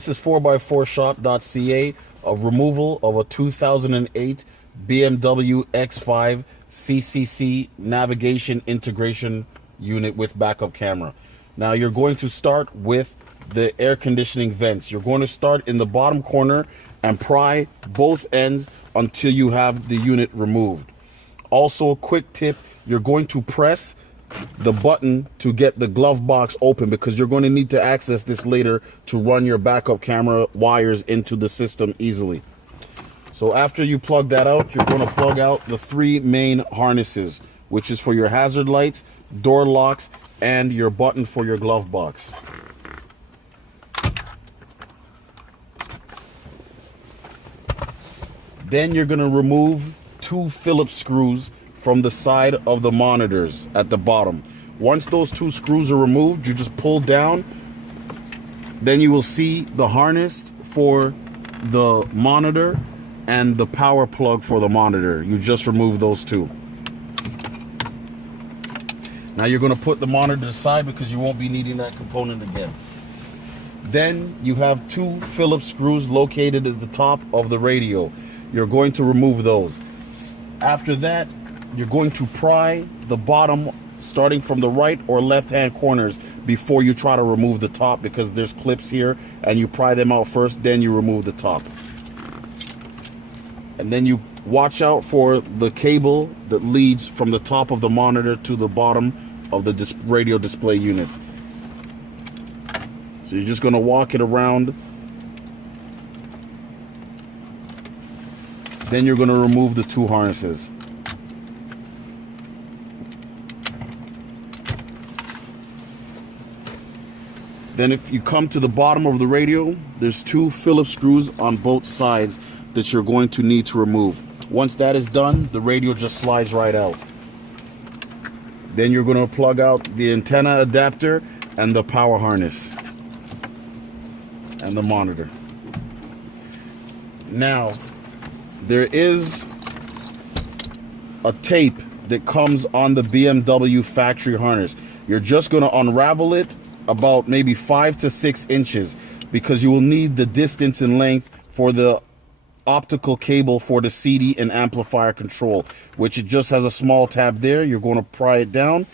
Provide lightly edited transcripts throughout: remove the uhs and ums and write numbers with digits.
This is 4x4shop.ca, a removal of a 2008 BMW X5 CCC navigation integration unit with backup camera. Now you're going to start with the air conditioning vents. You're going to start in the bottom corner and pry both ends until you have the unit removed. Also, a quick tip, you're going to press the button to get the glove box open because you're going to need to access this later to run your backup camera wires into the system easily. So after you plug that out, you're going to plug out the three main harnesses, which is for your hazard lights, door locks, and your button for your glove box. Then you're going to remove two Phillips screws from the side of the monitors at the bottom. Once those two screws are removed, you just pull down. Then you will see the harness for the monitor and the power plug for the monitor. You just remove those two. Now you're going to put the monitor aside because you won't be needing that component again. Then you have two Phillips screws located at the top of the radio. You're going to remove those. After that, you're going to pry the bottom starting from the right or left hand corners before you try to remove the top, because there's clips here and you pry them out first, then you remove the top. And then you watch out for the cable that leads from the top of the monitor to the bottom of the radio display unit. So you're just going to walk it around. Then you're going to remove the two harnesses. Then if you come to the bottom of the radio, there's two Phillips screws on both sides that you're going to need to remove. Once that is done, the radio just slides right out. Then you're going to plug out the antenna adapter and the power harness and the monitor. Now, there is a tape that comes on the BMW factory harness. You're just going to unravel it about maybe 5 to 6 inches because you will need the distance and length for the optical cable for the CD and amplifier control, which it just has a small tab there. You're going to pry it down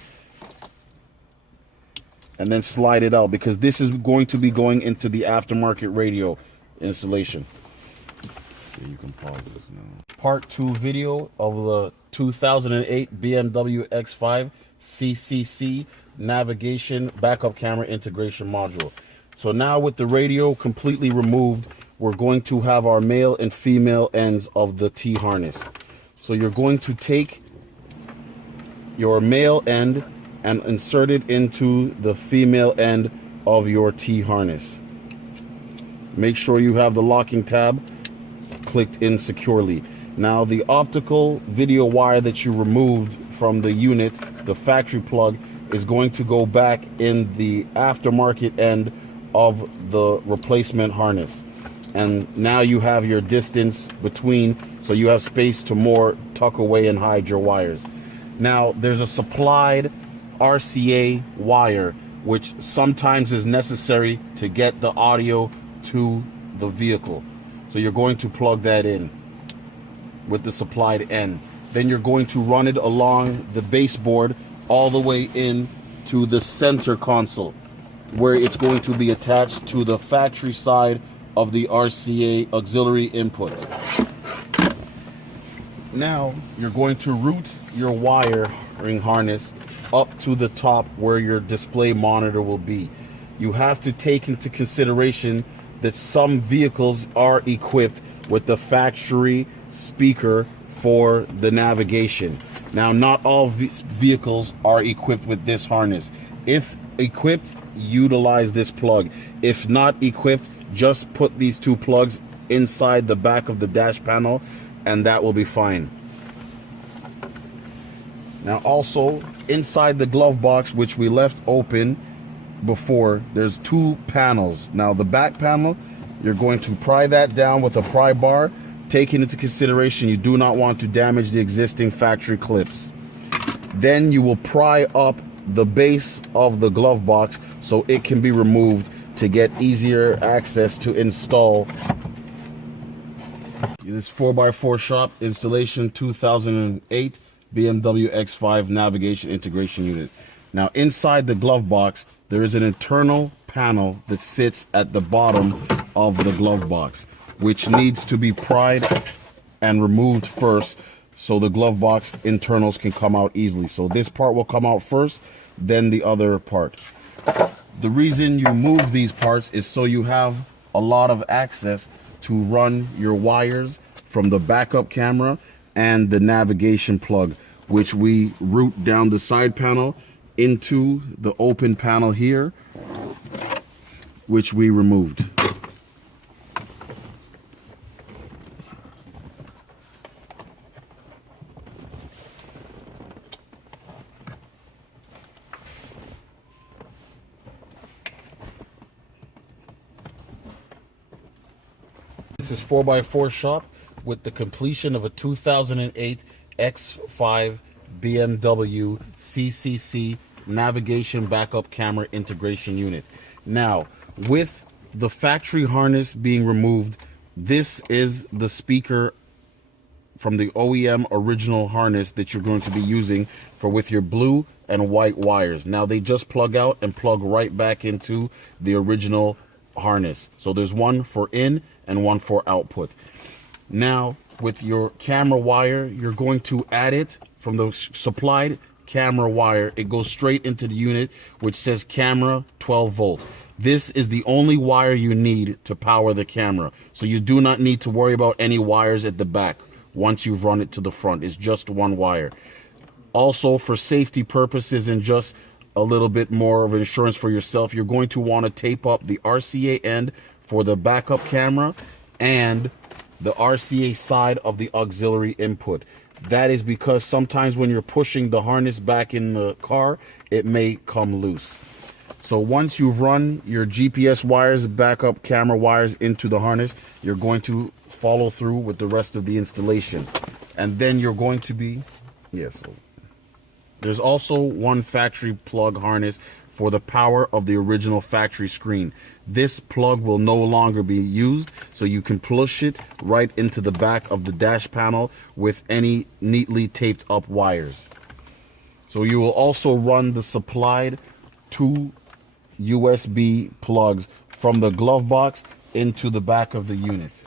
and then slide it out because this is going to be going into the aftermarket radio installation. Okay, you can pause this now. Part 2 video of the 2008 BMW X5 CCC navigation backup camera integration module. So now with the radio completely removed, we're going to have our male and female ends of the T harness. So you're going to take your male end and insert it into the female end of your T harness. Make sure you have the locking tab clicked in securely. Now the optical video wire that you removed from the unit, the factory plug, is going to go back in the aftermarket end of the replacement harness. And now you have your distance between, so you have space to more tuck away and hide your wires. Now there's a supplied RCA wire, which sometimes is necessary to get the audio to the vehicle. So you're going to plug that in with the supplied end. Then you're going to run it along the baseboard all the way in to the center console, where it's going to be attached to the factory side of the RCA auxiliary input. Now you're going to route your wiring harness up to the top where your display monitor will be. You have to take into consideration that some vehicles are equipped with the factory speaker for the navigation. Now, not all vehicles are equipped with this harness. If equipped, utilize this plug. If not equipped, just put these two plugs inside the back of the dash panel and that will be fine. Now also, inside the glove box, which we left open before, there's two panels. Now the back panel, you're going to pry that down with a pry bar, taking into consideration you do not want to damage the existing factory clips. Then you will pry up the base of the glove box so it can be removed to get easier access to install this 4x4 shop installation 2008 BMW X5 navigation integration unit. Now inside the glove box, there is an internal panel that sits at the bottom of the glove box, which needs to be pried and removed first so the glove box internals can come out easily. So this part will come out first, then the other part. The reason you move these parts is so you have a lot of access to run your wires from the backup camera and the navigation plug, which we route down the side panel into the open panel here, which we removed. This is 4x4 shop with the completion of a 2008 X5 BMW CCC navigation backup camera integration unit. Now, with the factory harness being removed, this is the speaker from the OEM original harness that you're going to be using for with your blue and white wires. Now they just plug out and plug right back into the original harness. So there's one for in and one for output. Now with your camera wire, you're going to add it from the supplied camera wire. It goes straight into the unit, which says camera 12 volt. This is the only wire you need to power the camera. So you do not need to worry about any wires at the back once you've run it to the front. It's just one wire. Also, for safety purposes and just a little bit more of insurance for yourself, you're going to want to tape up the RCA end for the backup camera and the RCA side of the auxiliary input. That is because sometimes when you're pushing the harness back in the car, it may come loose. So once you've run your GPS wires, backup camera wires into the harness, you're going to follow through with the rest of the installation. And then you're going to be, so there's also one factory plug harness for the power of the original factory screen. This plug will no longer be used, so you can push it right into the back of the dash panel with any neatly taped up wires. So you will also run the supplied 2 USB plugs from the glove box into the back of the unit.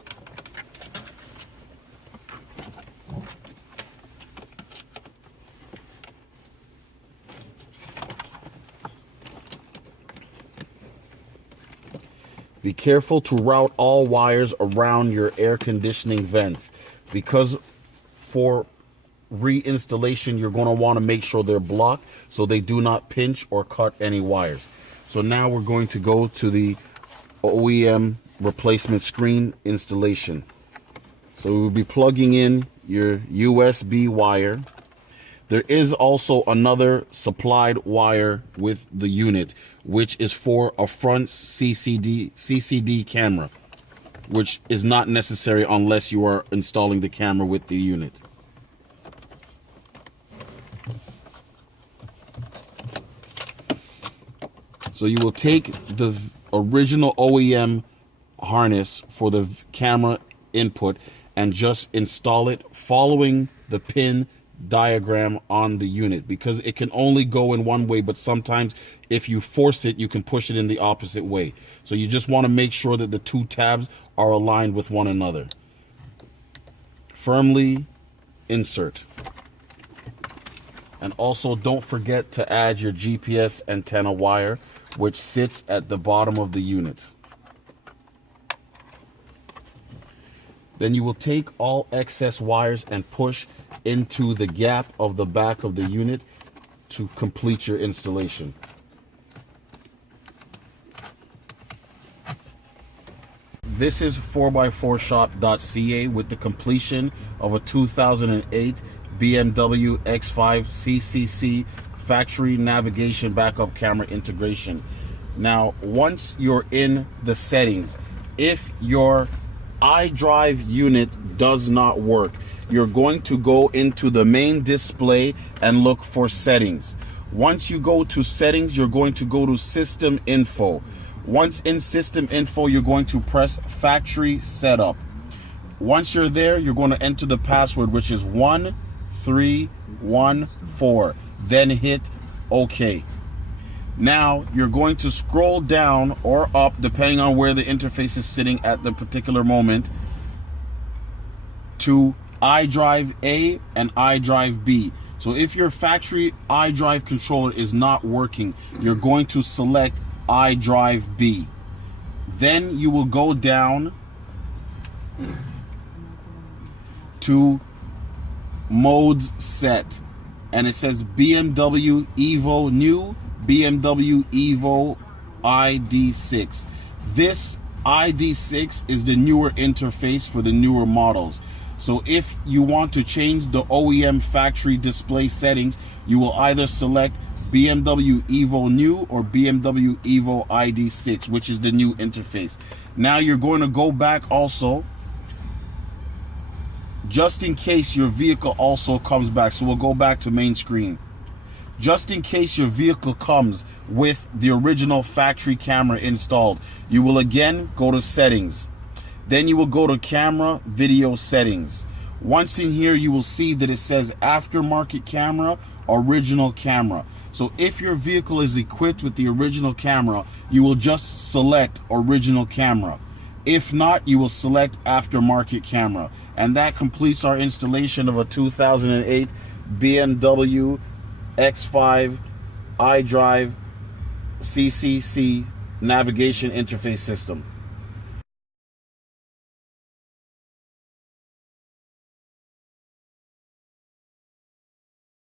Be careful to route all wires around your air conditioning vents, because for reinstallation you're going to want to make sure they're blocked so they do not pinch or cut any wires. So now we're going to go to the OEM replacement screen installation. So we'll be plugging in your USB wire. There is also another supplied wire with the unit, which is for a front CCD camera, which is not necessary unless you are installing the camera with the unit. So you will take the original OEM harness for the camera input and just install it following the pin diagram on the unit, because it can only go in one way, but sometimes if you force it, you can push it in the opposite way. So you just want to make sure that the two tabs are aligned with one another. Firmly insert. And also don't forget to add your GPS antenna wire, which sits at the bottom of the unit. Then you will take all excess wires and push into the gap of the back of the unit to complete your installation. This is 4x4shop.ca with the completion of a 2008 BMW X5 CCC factory navigation backup camera integration. Now, once you're in the settings, if your iDrive unit does not work, you're going to go into the main display and look for settings. Once you go to settings, you're going to go to system info. Once in system info, you're going to press factory setup. Once you're there, you're going to enter the password, which is 1314. Then hit OK. Now you're going to scroll down or up, depending on where the interface is sitting at the particular moment, to iDrive A and iDrive B. So if your factory iDrive controller is not working, you're going to select iDrive B. Then you will go down to modes set, and it says BMW Evo New, BMW Evo ID6. This ID6 is the newer interface for the newer models. So if you want to change the OEM factory display settings, you will either select BMW Evo New or BMW Evo ID6, which is the new interface. Now you're going to go back also, just in case your vehicle also comes back. So we'll go back to main screen. Just in case your vehicle comes with the original factory camera installed, you will again go to settings. Then you will go to camera video settings. Once in here, you will see that it says aftermarket camera, original camera. So if your vehicle is equipped with the original camera, you will just select original camera. If not, you will select aftermarket camera. And that completes our installation of a 2008 BMW X5 iDrive CCC navigation interface system.